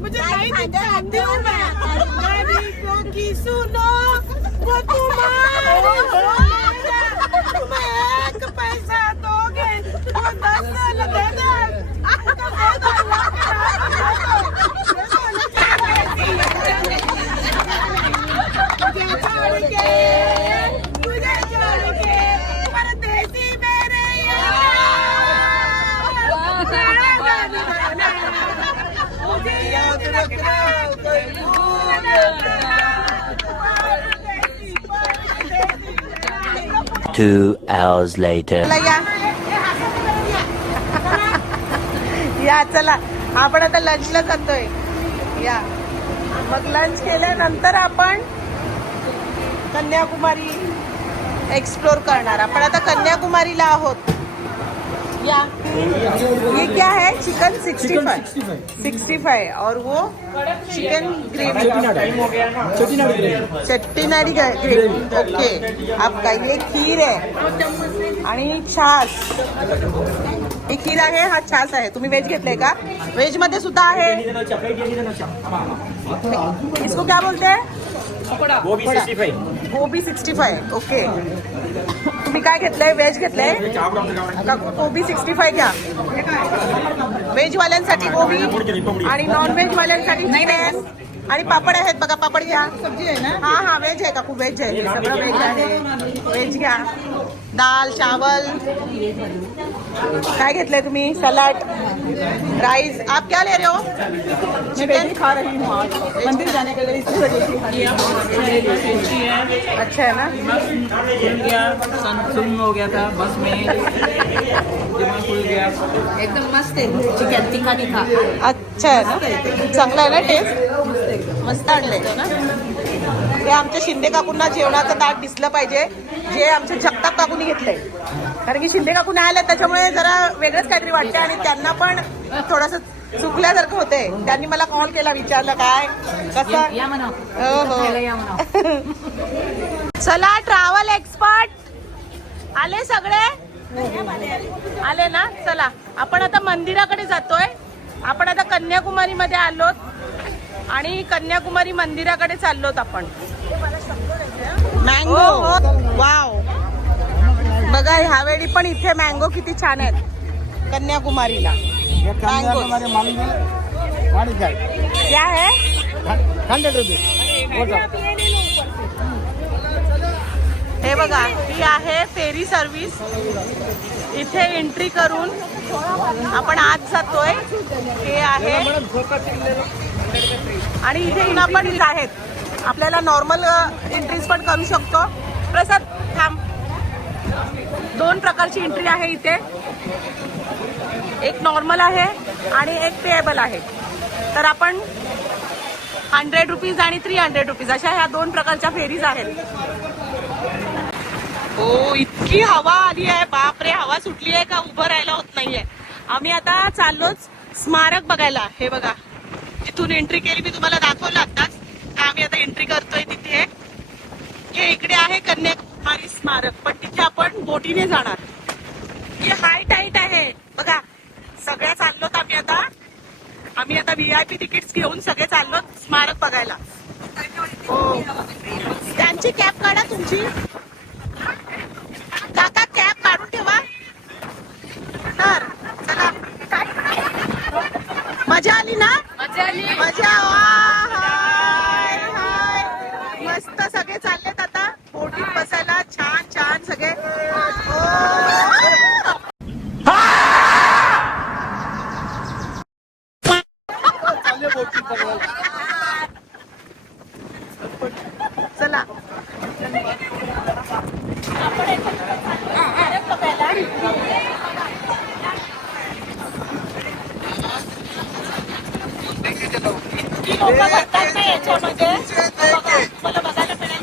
मुझे नहीं दिखता हिंदी में। गरीबों की सुनो वो तुम्हारी बोलेगा, तुम्हें 1 पैसा दोगे वो 10 साल दे दे। मुझे छोड़ के परदेसी मेरे मुझे याद रखना कोई भूल ना। 2 hours later. या चला आपण आता लंचला जातोय या. मग लंच केल्यानंतर आपण कन्याकुमारी एक्सप्लोर करणार. आपण आता कन्याकुमारीला आहोत. या ये क्या है? चिकन 65 और वो चिकन ग्रेवी चट्टीनाडी ग्रेवी. ओके आपका ये खीर आहे आणि छास. ही खीर आहे, हा छास आहे. तुम्ही व्हेज घेतलंय का? व्हेज मध्ये सुद्धा आहे. इसको क्या बोलते हैं? गोबी 65. ओके तुम्ही काय घेतलंय? व्हेज घेतलंय का गोबी 65 घ्या. व्हेज वाल्यांसाठी गोबी आणि नॉन व्हेज वाल्यांसाठी चिकन आणि पापड आहेत बघा. पापड घ्या. सब्जी आहे ना? हा हा व्हेज आहे का? खूप व्हेज आहे. सगळं व्हेज आहे. व्हेज घ्या. दाल चावल काय घेतलंय तुम्ही? Salad rice. आप क्या ले रहे हो? चिकन खा रही हूँ आज मंदिर जाने के लिए. इसी वजह से अच्छा है ना? हो गया था बस में एकदम मस्त आहे. चिकन तिखा तिखा. अच्छा आहे ना? चांगला आहे ना टेस्ट? मस्त आणलंय ना? ते आमच्या शिंदे काकूंना जेवणाचं ताट दिसलं पाहिजे जे आमच्या जगताप काकूंनी घेतलंय. कारण की शिंदे काकू नाही आले त्याच्यामुळे जरा वेगळंच काहीतरी वाटते आणि त्यांना पण थोडंसं चुकल्यासारखं होते. त्यांनी मला कॉल केला, विचारलं काय कसं. या म्हणा. चला ट्रॅव्हल एक्सपर्ट आले सगळे आले ना? चला आपण आता मंदिराकडे जातोय. आपण आता कन्याकुमारी मध्ये आलोत आणि कन्याकुमारी मंदिराकडे चाललोत आपण. मँगो वाव बघा ह्यावेळी पण इथे मँगो किती छान आहेत कन्याकुमारीला. मँगो क्या है? 100 रुपीज. हे बघा ही आहे फेरी सर्व्हिस. इथे एंट्री करून आपण आत जातोय. हे आहे आणि इथे पण आहेत. आपल्याला नॉर्मल एंट्रीज पण करू शकतो. प्रसाद थांब. 2 प्रकारची एंट्री आहे इथे. एक नॉर्मल आहे आणि एक पेएबल आहे. तर आपण 100 रुपीज आणि 300 रुपीज अशा ह्या 2 प्रकारच्या फेरीज आहेत. हो इतकी हवा आली आहे बापरे. हवा सुटली आहे का उभं राहायला होत नाहीये. आम्ही आता चाललोच स्मारक बघायला. हे बघा जिथून एंट्री केली मी तुम्हाला दाखवलं आताच. आम्ही आता एंट्री करतोय तिथे. हे इकडे आहे कन्याकुमारी स्मारक पण तिथे आपण बोटीने जाणार. हे हाय टाईट आहे बघा. सगळ्या चाललोत आम्ही आता VIP तिकीट्स घेऊन सगळे चाललोत स्मारक बघायला. हो त्यांची कॅब काढा तुमची. काका कॅब काढून ठेवा. तर चला मजा आली ना? मजा. हाय हाय मस्त सगळे चाललेत आता बोटीत बसायला. छान छान सगळे. चला लोक बघतात ना याच्यामध्ये. मला बघायला मिळेल.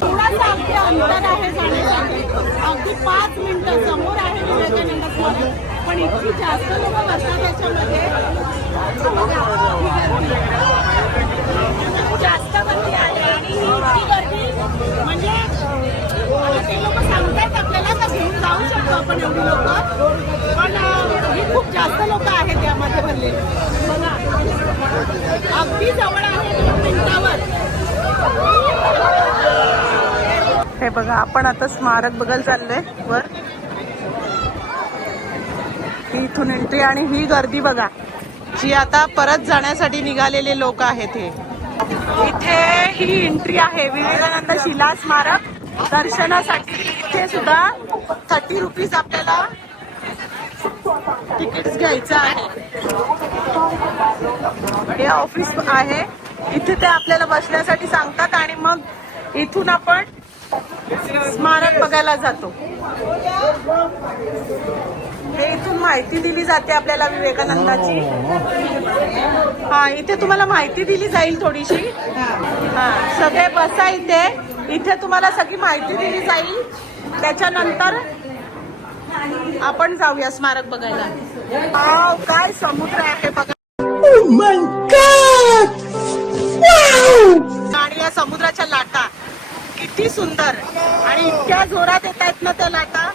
थोडासा अगदी अंतर आहे जाण्यासाठी. अगदी 5 मिनिटं समोर आहे विवेकानंद स्मारक. पण इतकी जास्त लोक बसतात त्याच्यामध्ये. जास्त गर्दी आहे आणि ही इतकी गर्दी म्हणजे ते लोक सांगतात आपल्याला घेऊन जाऊ शकतो आपण एवढी लोक, पण ही खूप जास्त लोक आहेत यामध्ये भरलेली. बघा अगदी जवळ आहे 2 मिनिटावर. हे बघा आपण आता स्मारक बघायला चाललोय वर. इथून एंट्री आणि ही गर्दी बघा जी आता परत जाण्यासाठी निघालेले लोक आहेत. हे इथे ही एंट्री आहे विवेकानंद शिला स्मारक दर्शनासाठी. इथे सुद्धा 30 रुपीज आपल्याला तिकीट घ्यायचं आहे. हे ऑफिस आहे, इथे ते आपल्याला बसण्यासाठी सांगतात आणि मग इथून आपण स्मारक बघायला जातो. हे इथून माहिती दिली जाते आपल्याला विवेकानंदाची. हा इथे तुम्हाला माहिती दिली जाईल थोडीशी. हा सगळे बसा इथे. इथे तुम्हाला सगळी माहिती दिली जाईल. त्याच्यानंतर आपण जाऊया स्मारक बघायला. वाव, काय समुद्र आहे बघा. आणि या समुद्राच्या लाटा किती सुंदर आणि इतक्या जोरात येत आहेत ना त्या लाटा.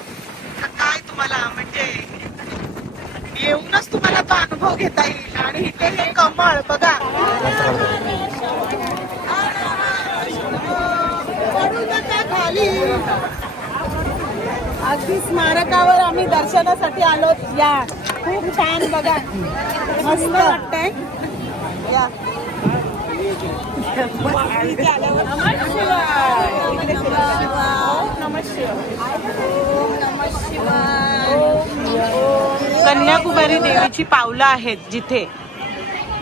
काय तुम्हाला म्हणजे येऊनच तुम्हाला तो अनुभव घेता येईल. आणि इथे हे कमळ बघा. खाली अगदी स्मारकावर आम्ही दर्शनासाठी आलो. या खूप छान बघा, मस्त वाटतंय. या कन्याकुमारी देवीची पावलं आहेत जिथे,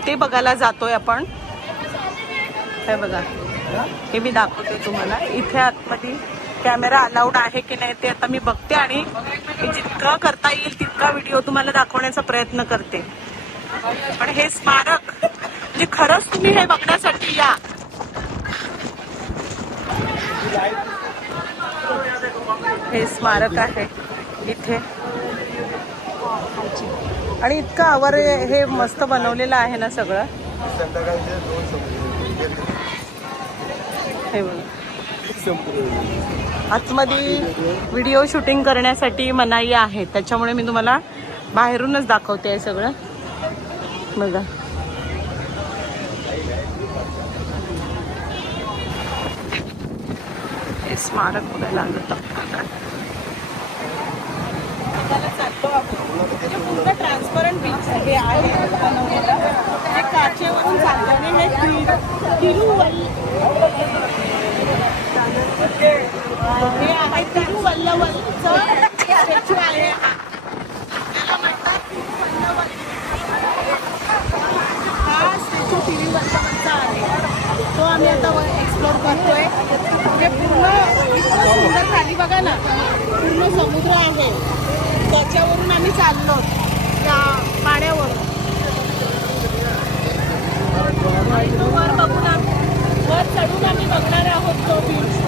ते बघायला जातोय आपण. हे बघा, हे मी दाखवते तुम्हाला. इथे आतमध्ये कॅमेरा अलाउड आहे की नाही ते आता मी बघते आणि जितकं करता येईल तितका व्हिडिओ तुम्हाला दाखवण्याचा प्रयत्न करते. पण हे स्मारक म्हणजे खरंच तुम्ही हे बघण्यासाठी या. हे स्मारक आहे इथे आणि इतकं आवर हे मस्त बनवलेलं आहे ना सगळं. हे बघा, आतमध्ये व्हिडिओ शूटिंग करण्यासाठी मनाई आहे, त्याच्यामुळे मी तुम्हाला बाहेरूनच दाखवते आहे सगळं. बघा हे स्मारक बघायला आलं. पूर्ण ट्रान्सपरंट बीच हे आहे बनवलेलं. हे काचेवरून चालतं आणि हे आहे तिरुवल्लवलचं स्टॅच्यू आहे. त्याला म्हणतात तिरुवल्लवल. हा स्टॅच्यू तिरुवल्लवलचा आहे, तो आम्ही आता एक्सप्लोर करतोय. म्हणजे पूर्ण इतकं सुंदर खाली बघा ना, पूर्ण समुद्र आहे, त्याच्यावरून आम्ही चाललो त्या पाण्यावरून. वर बघून वर चढून आम्ही बघणार आहोत तो बीच.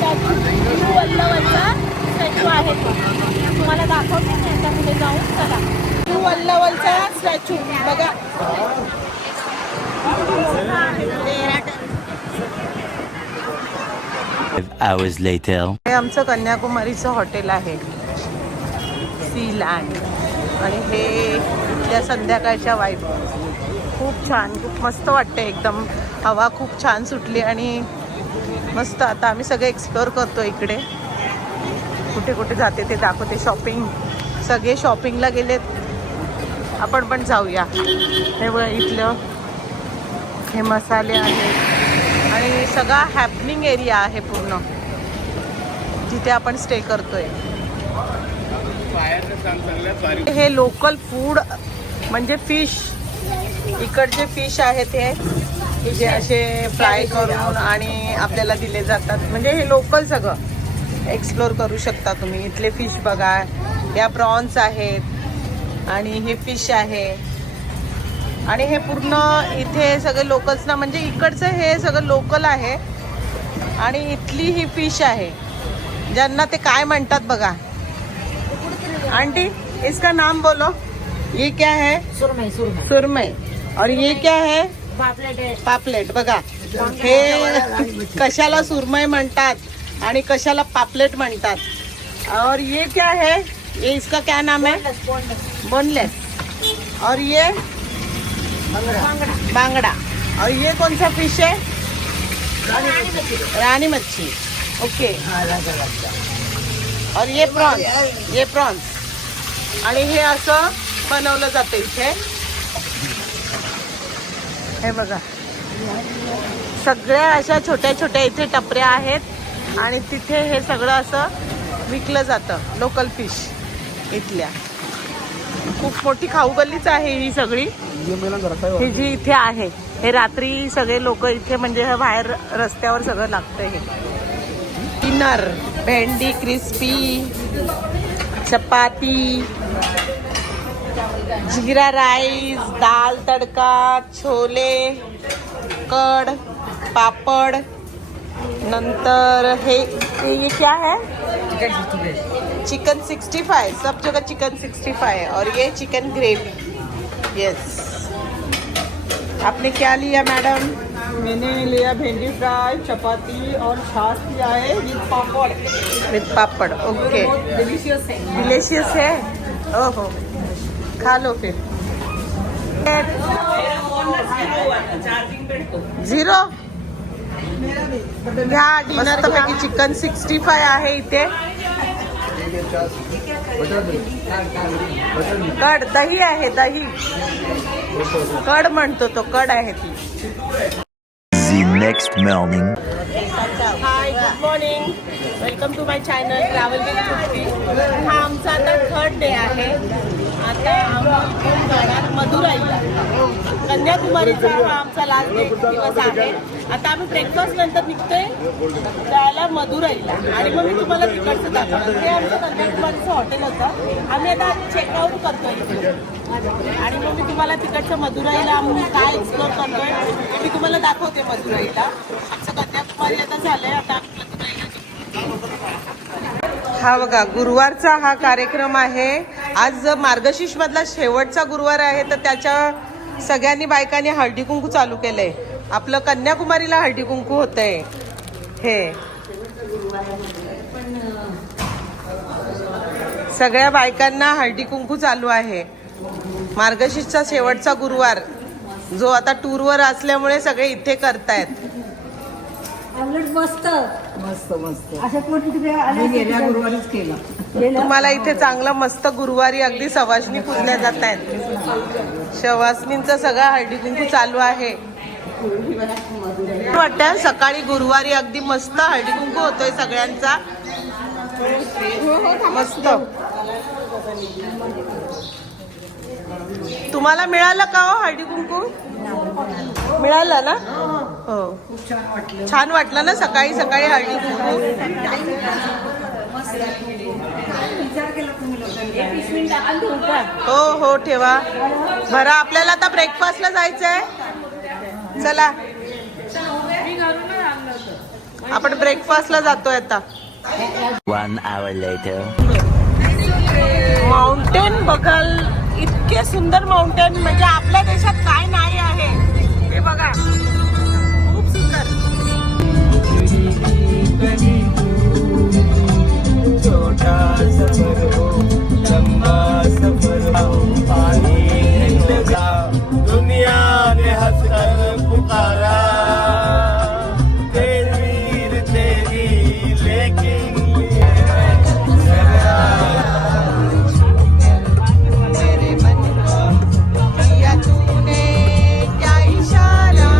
तिरुवल्लवलचा स्टॅच्यू आहे तो तुम्हाला दाखवते मी याच्यामध्ये जाऊन. चला, तिरुवल्लवलचा स्टॅच्यू बघा. hours later. हे आमचं कन्याकुमारीचं हॉटेल आहे, सी लँड. आणि हे त्या संध्याकाळच्या वाईब खूप छान, खूप मस्त वाटते एकदम. हवा खूप छान सुटली आणि मस्त. आता आम्ही सगळे एक्सप्लोअर करतो इकडे. कुठे कुठे जाते ते दाखवते. शॉपिंग, सगळे शॉपिंगला गेलेत, आपण पण जाऊया. हे बघा इथलं हे मसाले आहेत आणि सगळा हॅपनिंग एरिया आहे पूर्ण जिथे आपण स्टे करतोय. हे लोकल फूड म्हणजे फिश, इकडचे फिश आहेत हे जे असे फ्राय करून आणि आपल्याला दिले जातात. म्हणजे हे लोकल सगळं एक्सप्लोर करू शकता तुम्ही. इथले फिश बघा, या प्रॉन्स आहेत आणि हे फिश आहे. आणि हे पूर्ण इथे सगळे लोकल्स ना, म्हणजे इकडचं हे सगळं लोकल आहे आणि इथली ही फिश आहे ज्यांना ते काय म्हणतात बघा. आंटी इसका नाम बोलो. ये क्या है? सुरमई. सुरमई. सुरमई. और ये क्या है? पापलेट. पापलेट. बघा हे कशाला सुरमई म्हणतात आणि कशाला पापलेट म्हणतात और ये क्या है, ये इसका क्या नाम है? बोनलेस। और ये बांगड़ा। और ये कौन सा फिश है? रानी मच्छी। ओके। और ये प्रॉन्स, ये प्रॉन्स। आणि हे असं बनवलं जातं इथे। हे बघा, सगळ्या अशा छोट्या छोट्या इथे टपऱ्या आहेत आणि तिथे हे सगळं असं विकलं जातं, लोकल फिश इथल्या। खूप मोठी खाऊ गल्लीच आहे ही सगळी, ही जी इथे आहे। हे रात्री सगळे लोक इथे, म्हणजे हे बाहेर रस्त्यावर सगळं लागतं। हे डिनर, भेंडी क्रिस्पी, चपाती, जीरा राइस, दाल तड़का, छोले, कड़, पापड़, नंतर ये क्या है? चिकन 65, सब जगह चिकन 65। और ये चिकन ग्रेवी। यस। आपने क्या लिया मैडम? मैंने लिया भिंडी फ्राई, चपाती और छाछ लिया है with papad. With papad. Okay. Delicious है। डिलीशियस है। ओहो, खा लो फिर। 0 ह्या डिनरपैकी चिकन 65 आहे इथे। कड, दही आहे, दही कड म्हणतो तो, कड आहे ती। The next morning. Hi, good morning, welcome to my channel travel with Trupti. हा आमचा आता 3rd डे आहे। आता आम्ही जाणार मदुराईला। कन्याकुमारीचा हा आमचा लास्ट दिवस आहे। आता आम्ही ब्रेकफास्ट नंतर निघतोय जायला मदुराईला आणि मग मी तुम्हाला तिकडचं दाखवणार। हे आमचं कन्याकुमारीचं हॉटेल होतं। आम्ही आता चेकआउट करतोय इथे आणि मग मी तुम्हाला तिकडचं मदुराईला आम्ही काय एक्सप्लोर करतोय ते मी तुम्हाला दाखवते मदुराईला। आमचं कन्याकुमारी आता झालंय, आता आम्ही मदुराईला जाऊ। हा बघा, गुरुवारचा हा कार्यक्रम आहे। आज मार्गशीर्ष मधला शेवटचा गुरुवार आहे, तर त्याच्या सगळ्यांनी बायकांनी हळदी कुंकू चालू केलंय। आपलं कन्याकुमारीला हळदी कुंकू होतंय। हे सगळ्या बायकांना हळदी कुंकू चालू आहे। मार्गशीर्षचा शेवटचा गुरुवार, जो आता टूरवर असल्यामुळे सगळे इथे करतायत। मस्त मस्त मस्त। अशा कोणी तिकडे मी गेल्या गुरुवारीच केलं। तुम्हाला इथे चांगलं मस्त गुरुवारी अगदी सवासणी पूजल्या जात आहेत। सवासणींचा सगळा हळदी कुंकू चालू आहे। वाटतं सकाळी गुरुवारी अगदी मस्त हळदी कुंकू होतोय सगळ्यांचा, मस्त। तुम्हाला मिळालं का हो हळदी कुंकू? मिळालं ना? हो, छान वाटलं ना सकाळी सकाळी हळदी कुंकू। हो हो, ठेवा, भरा। आपल्याला आता ब्रेकफास्टला जायचंय, चला आपण ब्रेकफास्टला जातोय आता। 1 hour later. माउंटेन बघाल, इतके सुंदर माउंटेन, म्हणजे आपल्या देशात काय नाही आहे हे बघा, खूप सुंदर। छोटा सफर हो, लंबा सफर हो, पानी दुनिया ने हंसकर पुकारा, तेरी तेरी लेकिन मेरे मन को किया तूने क्या इशारा,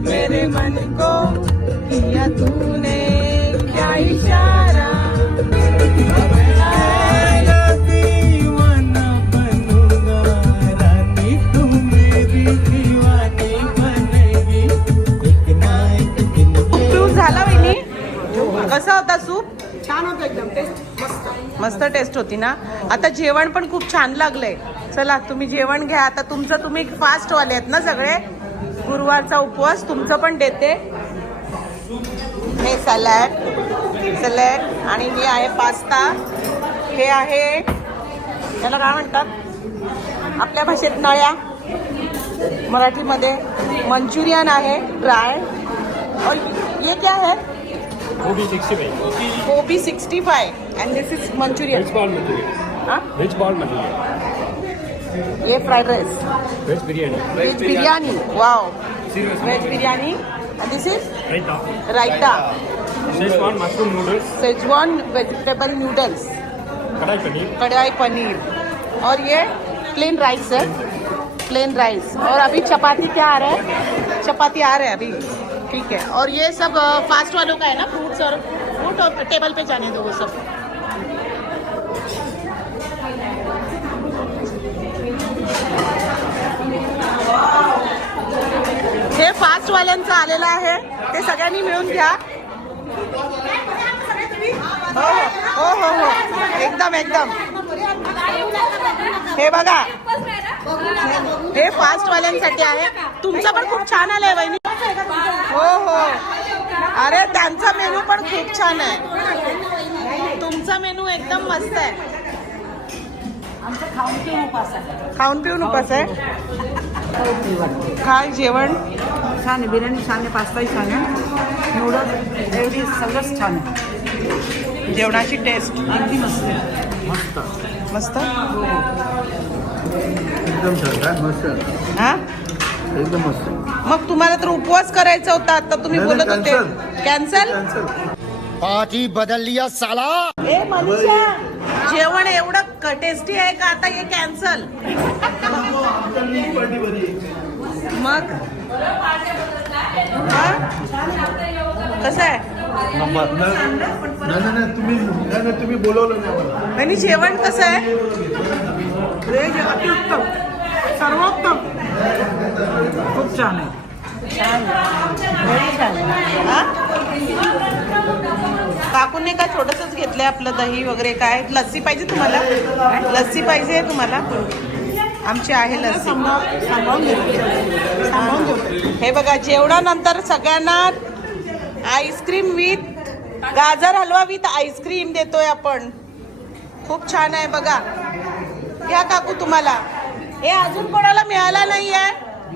मेरे मन को किया तूने क्या इशारा। दीवाना बनूंगा रानी, तू मेरी दीवानी बनेगी एक ना एक दिन। सूप झाला वहिनी? कसा होता सूप? छान होतं एकदम, टेस्ट मस्त मस्त टेस्ट होती ना। आता जेवण पण खूप छान लागलंय। चला तुम्ही जेवण घ्या आता तुमचं, तुम्ही फास्ट वाले आहेत ना सगळे, गुरुवारचा उपवास तुमचं पण देते। हे सॅलड सॅलड आणि हे आहे पास्ता, हे आहे त्याला काय म्हणतात आपल्या भाषेत नळ्या, मराठीमध्ये मंचुरियन आहे ड्राय. और ये क्या है? गोभी 65. Gobi 65 and this is Manchurian. Veg ball manchurian. हाँ? Veg ball manchurian. ये fried rice. Veg biryani. Veg biryani. Wow. Serious. Veg biryani and this is Raita. Raita. Szechuan mushroom noodles. Szechuan vegetable noodles. Kadai paneer. Kadai paneer. और ये plain rice है. Plain rice. और अभी चपाती क्या आ रहा है? चपाती आ रहा है अभी. ठीक है. और ये सब फास्ट वालों का है ना, फ्रूट्स और फ्रूट, और टेबल पे जाने दो वो सब. हे फास्ट वाल्यांचं आलेलं आहे, ते सगळ्यांनी मिळून घ्या. हो हो हो हो, एकदम एकदम. हे बघा, हे फास्ट वाल्यांसाठी आहे. तुमचं पण खूप छान आलंय वहिनी. हो हो, अरे त्यांचा मेनू पण खूप छान आहे. तुमचा मेनू एकदम मस्त आहे. खाऊन पिऊन उपास आहे. काय जेवण छान आहे, बिर्याणी छान आहे, पास्ताही छान आहे, नूडल्स एवढी सगळंच छान आहे. जेवणाची टेस्ट अगदी मस्त आहे. मस्त. एकदम छान मस्त हा, एकदम मस्त. मग तुम्हाला तर उपवास करायचा होता, आता तुम्ही नाही, बोलत होते कॅन्सल. पार्टी बदल लिया साला. ए मनीषा, जेवण एवढं टेस्टी आहे का आता हे कॅन्सल? मग हा? कसं आहे? नाही तुम्ही बोलवलं नाही मला. आणि जेवण कसं आहे? अत्युत्तम, सर्वोत्तम, खूप छान आहे. हा? काकूने का छोटंसंच घेतलंय आपलं दही वगैरे. काय लस्सी पाहिजे तुम्हाला? लस्सी पाहिजे तुम्हाला? आमची आहे लस्सी. हे बघा, जेवणानंतर सगळ्यांना आईस्क्रीम विथ गाजर हलवा विथ आईस्क्रीम देतोय आपण. खूप छान आहे बघा. घ्या काकू तुम्हाला. हे अजून कोणाला मिळाला नाहीये.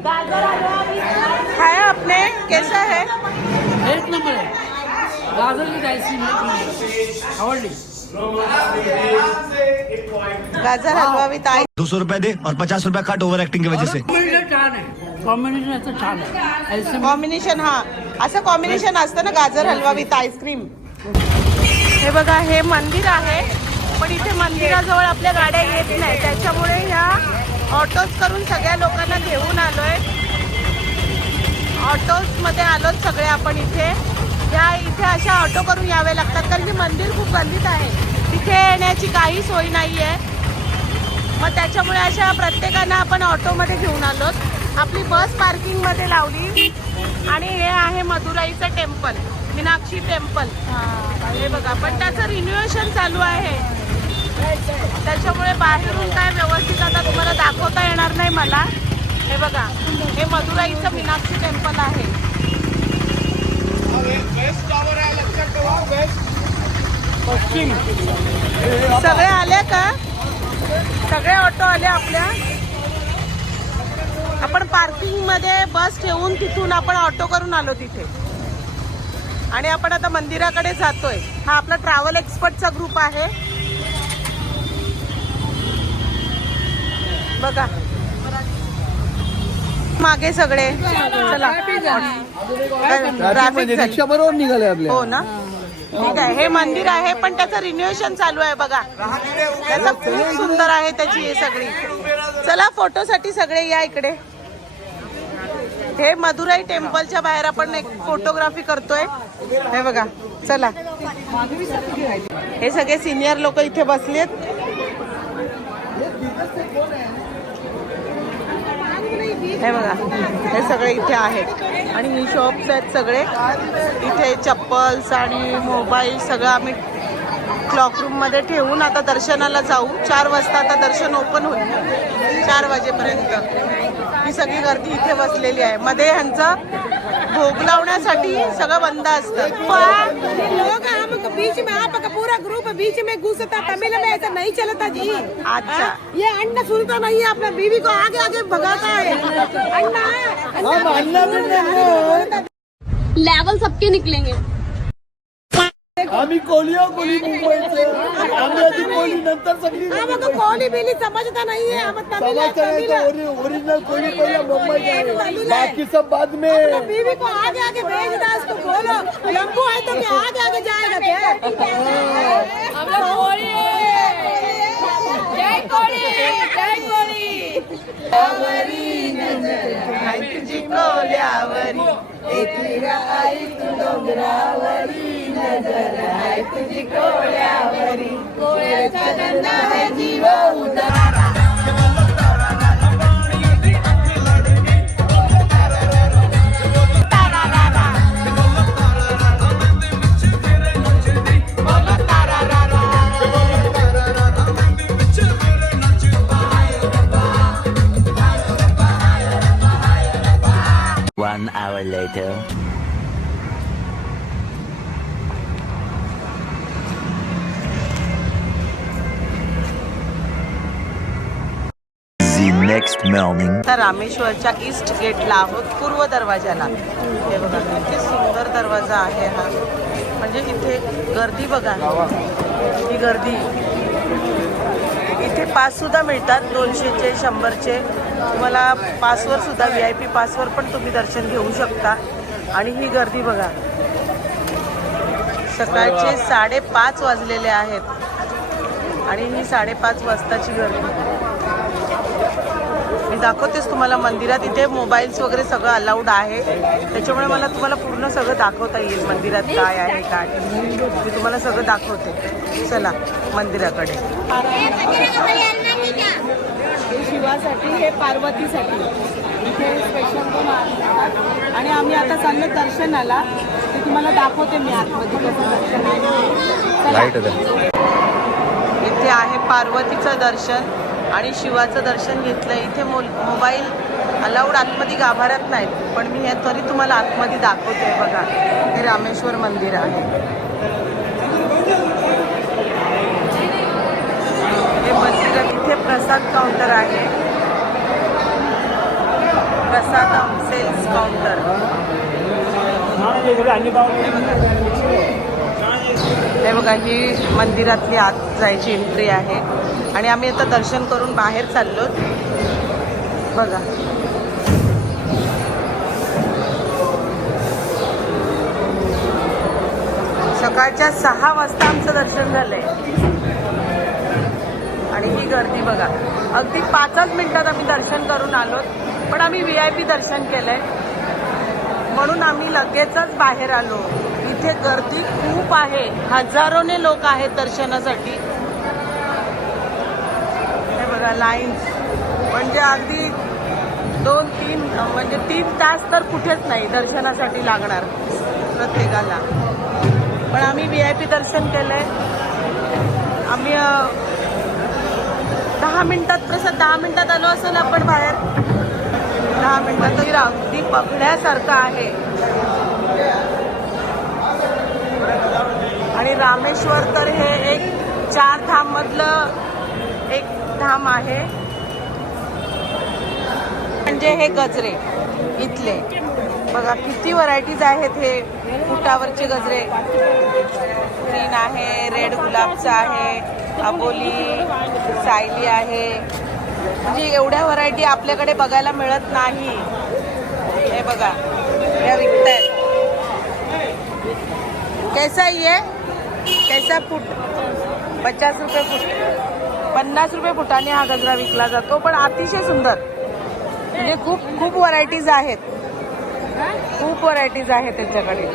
गाजर हलवा विथ खाया आपने, कैसा है? एक नंबर आहे. गाजर विथ आईस्क्रीम आवडली. गाजर हलवा विथ आई. 200 रुपए दे और 50 रुपए कट ओवर एक्टिंग की वजह से. कॉम्बिनेशन छान आहे, कॉम्बिनेशन याचं छान आहे. आईस्क्रीम कॉम्बिनेशन, हा असं कॉम्बिनेशन असतं ना, गाजर हलवा विथ आईस्क्रीम. हे बघा, हे मंदिर आहे, पण इथे मंदिराजवळ आपल्या गाड्या येत नाही, त्याच्यामुळे ह्या ऑटोज करून सगळ्या लोकांना घेऊन आलोय. ऑटोज मध्ये आलोत सगळे आपण इथे. इथे अशा ऑटो करून यावे लागतात, कारण की मंदिर खूप गर्दीत आहे. तिथे येण्याची काही सोय नाहीये, मग त्याच्यामुळे अशा प्रत्येकांना आपण ऑटोमध्ये घेऊन आलोत. आपली बस पार्किंग मध्ये लावली. आणि हे आहे मदुराईचं टेम्पल, मीनाक्षी टेम्पल. हे बघा, पण त्याचं रिन्युएशन चालू आहे, त्याच्यामुळे बाहेरून काय व्यवस्थित आता तुम्हाला दाखवता येणार नाही मला. हे बघा, हे मदुराईचं मीनाक्षी टेम्पल आहे. सगळे आले का? सगळे ऑटो आले आपल्या. आपण पार्किंग मध्ये बस ठेवून तिथून आपण ऑटो करून आलो तिथे. आणि आपण आता मंदिराकडे जातोय. हा आपला ट्रॅव्हल एक्सपर्टचा ग्रुप आहे बघा, मागे सगळे. चला, ट्रॅफिक रिक्षा बरोबर निघाले आपल्या. हो ना. ठीक आहे, हे मंदिर आहे, पण त्याचं रिन्युएशन चालू आहे बघा. त्याचं खूप सुंदर आहे त्याची हे सगळी. चला, फोटोसाठी सगळे या इकडे. हे मदुराई टेम्पलच्या बाहेर आपण एक फोटोग्राफी करतोय. हे बघा, चला. हे सगळे सिनियर लोक इथे बसलेत. हे बघा, हे सगळे इथे आहेत. आणि ही शॉप्स आहेत सगळे इथे. चप्पल्स आणि मोबाईल सगळं आम्ही क्लॉक रूम मध्ये ठेवून आता दर्शनाला जाऊ. 4 वाजता आता दर्शन ओपन होईल. 4 वाजेपर्यंत ही सगळी गर्दी इथे बसलेली आहे. मध्ये ह्यांचं भोग लावण्यासाठी सगळं बंद असतं. लोग हम बीच में आपका पूरा ग्रुप बीच में घुसता, तमिल में ऐसा नहीं चलता जी. अच्छा. ये अन्ना सुनता नहीं है, अपना बीवी को आगे आगे भगाता है. अन्ना लेवल सबके निकलेंगे. आम्ही कोली मुंबईचे आम्ही आधी कोली नंतर सगळी हमको कोली बिली समझता नहीं है. हम तमिल ओरिजिनल कोली पहिले मुंबई बाकी सब बाद में. बीवी को आगे आगे भेजना, उसको बोलो लंबू है तो क्या आगे आगे जाएगा क्या. जय कोली, जय कोली. तुझी कोल्यावरी आई तू डोंगरावरी नजर आहे तुझी कोल्यावरी कोळ्याचा धंदा है जीव उदारा. One hour later. The next morning. आता रामेश्वरच्या ईस्ट गेटला आहोत, पूर्व दरवाजाला. हे बघा किती सुंदर दरवाजा आहे हा. म्हणजे इथे गर्दी बघा, ही गर्दी. इथे पास सुद्धा मिळतात 200चे 100चे. तुम्हाला पासवर सुद्धा VIP पासवर पण तुम्ही दर्शन घेऊ शकता. आणि ही गर्दी बघा, सकाळचे 5:30 वाजलेले आहेत आणि ही 5:30 वाजताची गर्दी. मी दाखवतेच तुम्हाला मंदिरात. इथे मोबाईल्स वगैरे सगळं अलाउड आहे, त्याच्यामुळे मला तुम्हाला पूर्ण सगळं दाखवता येईल मंदिरात काय आहे काय. मी तुम्हाला सगळं दाखवते. चला मंदिराकडे. हे शिवासाठी, हे पार्वतीसाठी इथे स्पेशल पण आहे. आणि आम्ही आता चाललो दर्शनाला, ते तुम्हाला दाखवते मी आतमध्ये कसं दर्शन आहे. इथे आहे पार्वतीचं दर्शन आणि शिवाचं दर्शन घेतलं. इथे मोबाईल अलाउड आतमध्ये गाभाऱ्यात नाहीत, पण मी हे तरी तुम्हाला आतमध्ये दाखवते. बघा हे रामेश्वर मंदिर आहे. हे मंदिरात इथे प्रसाद काउंटर आहे, प्रसाद सेल्स काउंटर. हे बघा ही मंदिरातली आत जायची एंट्री आहे आणि आम्ही आता दर्शन करून बाहेर चाललो. बघा सकाळच्या 6 वाजता आमचं दर्शन झालंय आणि ही गर्दी बघा. अगदी 5च मिनिटात आम्ही दर्शन करून आलो, पण आम्ही VIP दर्शन केलंय म्हणून आम्ही लगेचच बाहेर आलो. इथे गर्दी खूप आहे, हजारोने लोक आहेत दर्शनासाठी. हे बघा लाईन्स, म्हणजे अगदी 2-3 म्हणजे 3 तास तर कुठेच नाही दर्शनासाठी लागणार प्रत्येकाला. पण आम्ही VIP दर्शन केलंय. आम्ही 10 मिनिटात, प्रसाद 10 मिनिटात आलो असेल आपण बाहेर. 10 मिनिटात तरी अगदी बघण्यासारखं आहे. आणि रामेश्वर तर हे एक 4 धाम मधलं एक धाम आहे. म्हणजे हे गजरे इथले बघा किती व्हरायटीज आहेत. हे फुटावरचे गजरे, ग्रीन आहे, रेड गुलाबचं आहे, अबोली, सायली आहे. म्हणजे एवढ्या व्हरायटी आपल्याकडे बघायला मिळत नाही. हे बघा या विकतायत. कैसा ये कैसा फूट 50 रुपये फूट, 50 रुपये फुटाने हा गजरा विकला जातो. पण अतिशय सुंदर, म्हणजे खूप व्हरायटीज आहेत, खूप व्हरायटीज आहेत त्याच्याकडे.